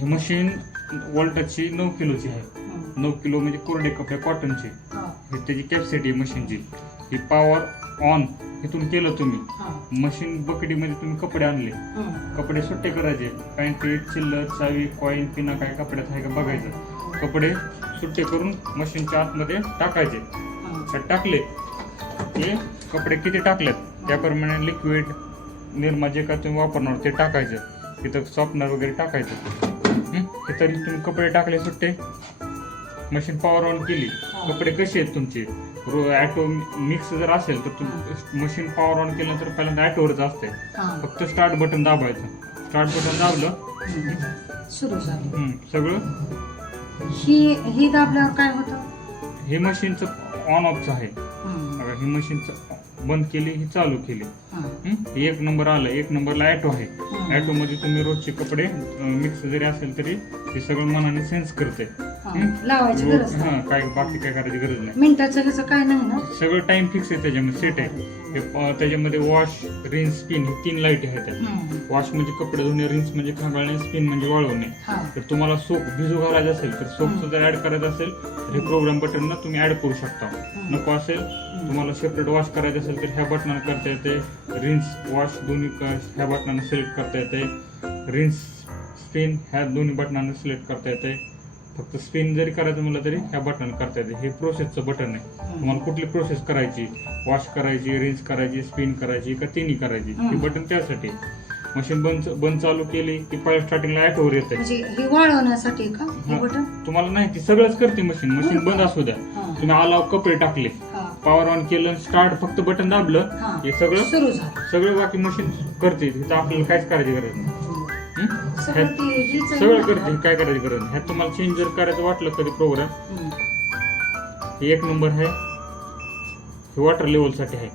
हे मशीन वोल्टाची 9 किलोची आहे. 9 किलो म्हणजे कोरडे कपडे कॉटनचे. हे त्याची कॅपॅसिटी मशीनची. ही पॉवर ऑन इथून केलं तुम्ही, मशीन बकडीमध्ये तुम्ही कपडे आणले, कपडे सुट्टे करायचे, पॅन्ट चिल्लर चावी कॉईन पिना काय कपड्यात आहे का बघायचं, कपडे सुट्टे करून मशीनच्या आतमध्ये टाकायचे. टाकले ते कपडे किती टाकलेत त्याप्रमाणे लिक्विड निर्मा जे का तुम्ही वापरणार ते टाकायचं. तिथं सॉफ्टनर वगैरे टाकायचं. तिथं तुम्ही कपडे टाकले सुट्टे, मशीन पॉवर ऑन केली, कपडे कसे आहेत तुमचे, ॲटो मिक्स जर असेल तर मशीन पॉवर ऑन केलं तर पहिल्यांदा ॲटोवरच असते, फक्त स्टार्ट बटन दाबायचं. स्टार्ट बटन दाबलं सुरू झालं सगळं. ही दाबल्यावर काय होतं? हे मशीनचं ऑन ऑफचं आहे. ही मशीनचं बंद केली, ही चालू केली. एक नंबर आलं, एक नंबरला ॲटो आहे. ॲटो मध्ये तुम्ही रोजचे कपडे मिक्स जरी असेल तरी ते सगळं मनाने सेन्स करते. लावायची गरज नाही. काय बाकी काय करायची गरज नाही. मिनिटाचं ह्याचं काय नाही ना, सगळं टाइम फिक्स आहे त्याच्यामध्ये, सेट आहे. त्याच्यामध्ये वॉश रिन्स स्पिन ही 3 लाईट आहेत. वॉश म्हणजे कपडे धुणे, रिन्स म्हणजे खांगाळणे, स्पिन म्हणजे वाळवणे. तर तुम्हाला सोप भिजू घालायचं असेल तर सोपचं जर ऍड करायचं असेल तर हे प्रोग्राम बटन ना तुम्ही ऍड करू शकता. नको असेल तुम्हाला सेपरेट वॉश करायचं असेल तर ह्या बटनानं करता येते. रिन्स वॉश दोन्ही ह्या बटनानं सिलेक्ट करता येते. रिन्स स्पिन ह्या दोन्ही बटनानं सिलेक्ट करता येते. फक्त स्पिन जरी करायचं म्हणलं तरी ह्या बटन करता येते. हे प्रोसेसचं बटन आहे. तुम्हाला कुठली प्रोसेस करायची, वॉश करायची, रिन्स करायची, स्पिन करायची का तिन्ही करायची, हे बटन त्यासाठी. मशीन बंद चालू केली की पहिल्या स्टार्टिंगला ॲटोवर येते. हे वाळवण्यासाठी का हे बटन? तुम्हाला नाही, ती सगळंच करते मशीन. मशीन बंद असू द्या, तुम्ही आलाव कपडे टाकले, पॉवर ऑन केलं, स्टार्ट फक्त बटन दाबलं, हे सगळं सुरू झालं. सगळं बाकी मशीन करते. तिथं आपल्याला काहीच करायची गरज नाही. सगळं करते, काय करायची गरज नाही. ह्यात तुम्हाला चेंज जर करायचं वाटलं कधी प्रोग्राम, हे 1 नंबर आहे. हे वॉटर लेवल साठी आहे.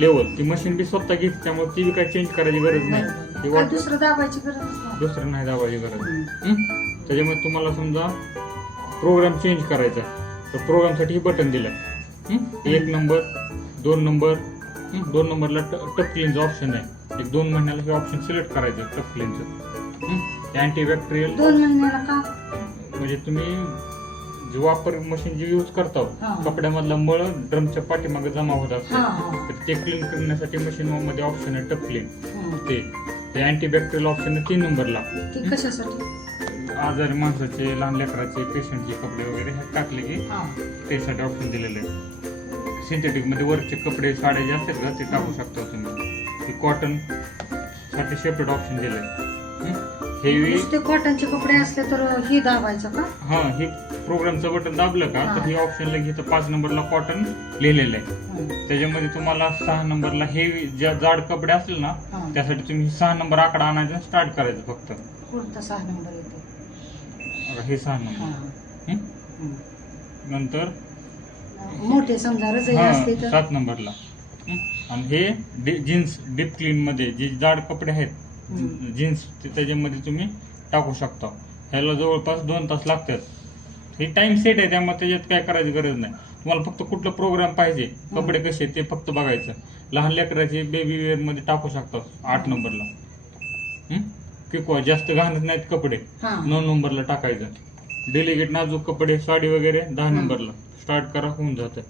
लेवल ती मशीन बी स्वतः घेते, त्यामुळे ती बी काही चेंज करायची गरज नाही. दुसरं दाबायची गरज नाही. दुसरं नाही दाबायची गरज. त्याच्यामुळे तुम्हाला समजा प्रोग्राम चेंज करायचा तर प्रोग्राम साठी बटन दिलंय. 1 नंबर 2 नंबर, 2 नंबरला टफ क्लीनचं ऑप्शन आहे. 2 महिन्याला हे ऑप्शन सिलेक्ट करायचं टफ क्लीनचं. अँटीबॅक्टेरियल 2 महिन्याला का? म्हणजे तुम्ही जे वापर मशीन जे यूज करता कपड्यामधला मळ ड्रमच्या पाठीमागे जमा होत असते, तर ते क्लीन करण्यासाठी मशीन मध्ये ऑप्शन आहे टफ क्लीन. ते अँटीबॅक्टेरियल ऑप्शन आहे 3 नंबरला. कशासाठी? आजारी माणसाचे, लहान लेकराचे, पेशंटचे कपडे वगैरे हे टाकले की त्यासाठी ऑप्शन दिलेले आहे. सिंथेटिक मध्ये वरचे कपडे साड्या जे असतात का ते टाकू शकता तुम्ही. कॉटन साठी सेपरेट ऑप्शन दिलंय. हेवी कॉटनचे कपडे असले तर हे दाबायचं का? हे प्रोग्रामचं बटन दाबलं का तर हे ऑप्शनला घेतं 5 नंबरला कॉटन लिहिलेलं आहे. त्याच्यामध्ये तुम्हाला 6 नंबरला हेवी जाड कपडे असले ना त्यासाठी तुम्ही 6 नंबर आकडा आणायचा, स्टार्ट करायचं फक्त. कोणता 6 नंबर येतो? हे 6 नंबर. नंतर मोठे समजा रजाई असते तर 7 नंबरला. आणि हे जीन्स डीप क्लीन मध्ये जे जाड कपडे आहेत जीन्स त्याच्यामध्ये तुम्ही टाकू शकता. ह्याला जवळपास 2 तास लागतात. हे टाइम सेट आहे, त्यामुळे त्याच्यात काय करायची गरज नाही. तुम्हाला फक्त कुठलं प्रोग्राम पाहिजे, कपडे कसे ते फक्त बघायचं. लहान लेकराचे बेबी वेअर मध्ये टाकू शकता 8 नंबरला. किंवा जास्त घाणत नाहीत कपडे 9 नंबरला टाकायचं. डेलिकेट नाजूक कपडे साडी वगैरे 10 नंबरला. स्टार्ट करा, होऊन जातं.